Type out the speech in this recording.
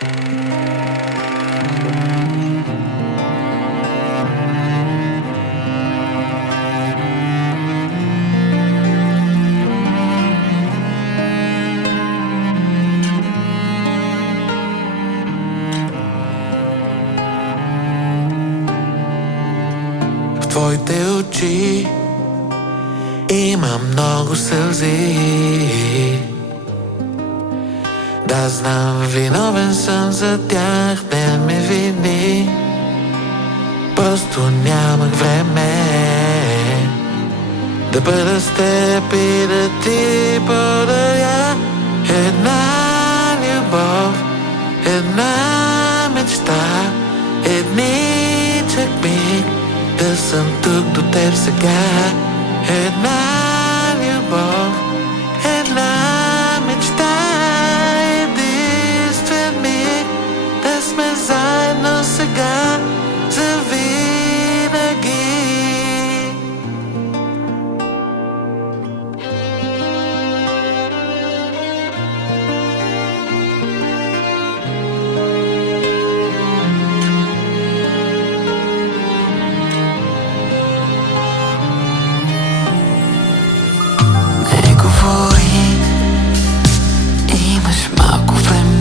В твоите очи има много сълзи. Да, знам, виновен съм за тях, не ме вини. Просто нямах време да бъда с теб и да ти подаря една любов, една мечта, едничък миг да съм тук до теб сега. Една любов, една мечта, единствен миг да сме заедно сега завинаги. Не говори, имаш малко време.